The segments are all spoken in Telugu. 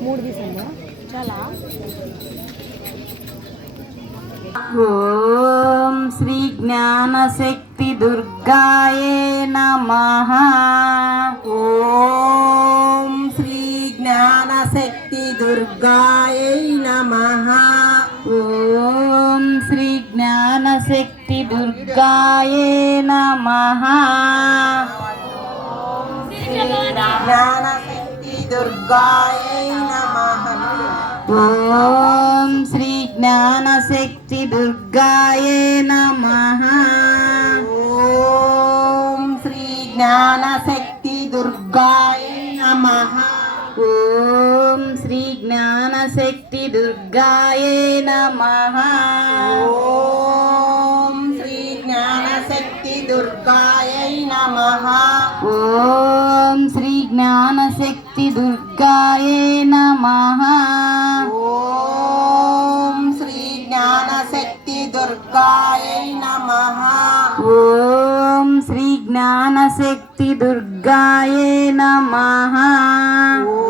మూడు తీసమ్మా చాలా ఓం శ్రీ జ్ఞానశక్తి దుర్గాయే నమః ఓం శ్రీ జ్ఞానశక్తి దుర్గాయై నమః ఓం శ్రీ दुर्गाये नमः। ज्ञानशक्ति दुर्गाये नमः। ॐ श्री ज्ञानशक्ति दुर्गाये नमः। ॐ श्री ज्ञानशक्ति दुर्गाये नमः। ॐ श्री ज्ञानशक्ति दुर्गाये नमः। దుర్గాయై నమః ఓం శ్రీ జ్ఞానశక్తి దుర్గాయే నమః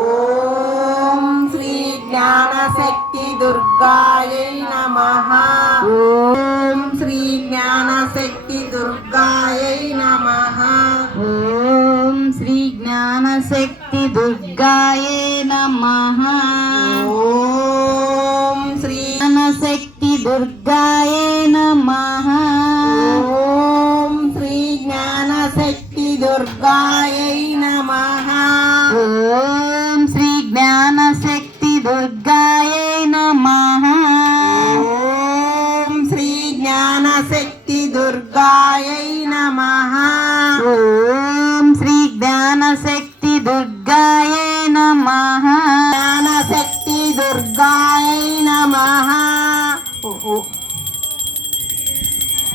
ఓం శ్రీ జ్ఞానశక్తి దుర్గాయై నమః ఓం శ్రీ జ్ఞానశక్తి దుర్గాయే दुर्गाये नमः। ओम श्री दुर्गाय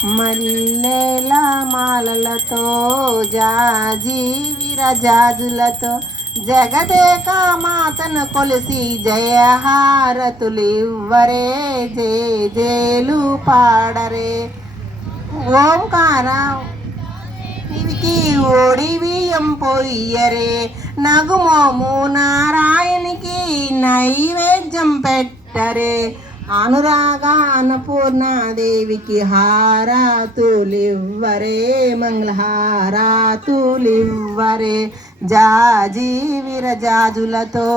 మల్లెల మాలలతో జాజీ విరజాజులతో జగదేక మాతను కొలిసి జయహారతులివ్వరే జే జేలు పాడరే. ఓంకార ఇవికి ఓడి బియ్యం పొయ్యరే నగుమోము నారాయణికి నైవేద్యం పెట్టరే. అనురాగ అన్నపూర్ణాదేవికి హారాతులివ్వరే మంగళహారాతులివ్వరే. జాజీ విరజాజులతో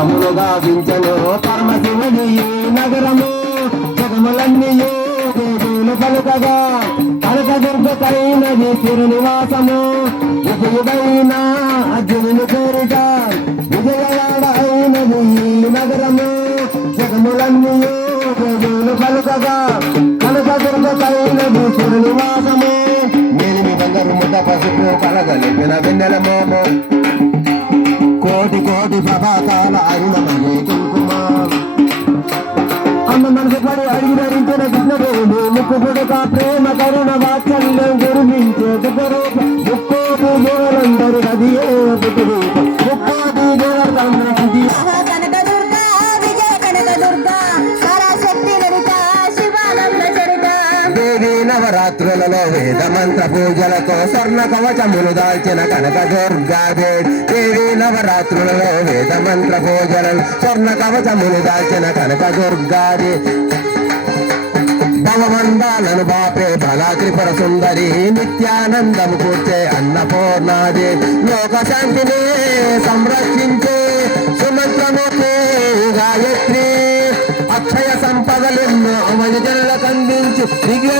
అర్జునుడు తపములు గావించను పరమశివుని నగరము జగములన్నీ దేవులు కలుకగా కలక దుర్గతైనది తిరునివాసము. యుగయుగైన అర్జునుని కోరిక విజయవాడ అయినది ఈ నగరము. జగములన్నీ దేవులు కలుకగా కలక దుర్గతైనది తిరునివాసము. నేను మీ బంగారు ముద్ద పసుపు కలగలిపిన వెన్నెల మోము కోటి కోటి ప్రభాతాల అరుణమయ్యే కుంకుమ అమ్మ మనసు పడి అడిగి ధరించిన కృష్ణదేవుడు ముక్కు పుడక ప్రేమ కరుణ వాత్సల్యం గురుమించే రూప ముక్కోటి దేవులందరి అది ఏ రూప ముక్కోటి దేవులందరి పూజలలో వేద మంత్ర పూజలతో స్వర్ణ కవచములు దాల్చిన కనక దుర్గాదే దేవి నవరాత్రులలో వేద మంత్ర పూజలను స్వర్ణ కవచములు దాల్చిన కనక దుర్గాదే భవమందాలను బాపే బలా త్రిపుర సుందరి నిత్యానందము కూర్చే అన్నపూర్ణాది. లోక శాంతిని సంరక్షించే సుమంత్రమూర్తి గాయత్రి. అక్షయ సంపదలెన్నో అమయ జనులకు అందించి దిగే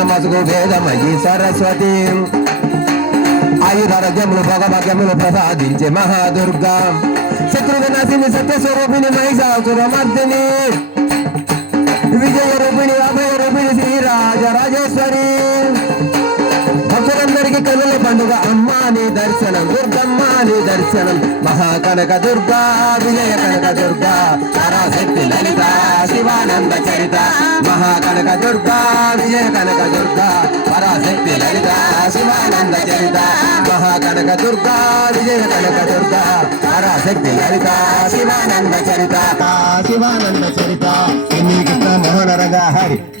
కవన జ్ఞాన మసుగు వేదమయి సరస్వతి. ఆయుధారజ్యములు భోగభాగ్యములు ప్రసాదించే మహాదుర్గా. శత్రుఘ్నసిని సత్యస్వరూపిణి మహిషాసురమర్దిని. విజయ రూపిణి అభయ రూపిణి శ్రీరాజ రాజేశ్వరి భక్తులందరికీ కనుల పండుగ. అమ్మాని దర్శనం దుర్గమ్మాని దర్శనం. మహాకనక దుర్గా విజయ కనక దుర్గా పరాశక్తి లలిత శివానంద చరిత. మహాకనక దుర్గా విజయ కనక దుర్గా పరాశక్తి లలిత శివానంద చరిత. మహాకనక దుర్గా విజయ కనక దుర్గా పరాశక్తి లలిత శివానంద చరిత. శివానంద చరిత. ఎన్ని హరి.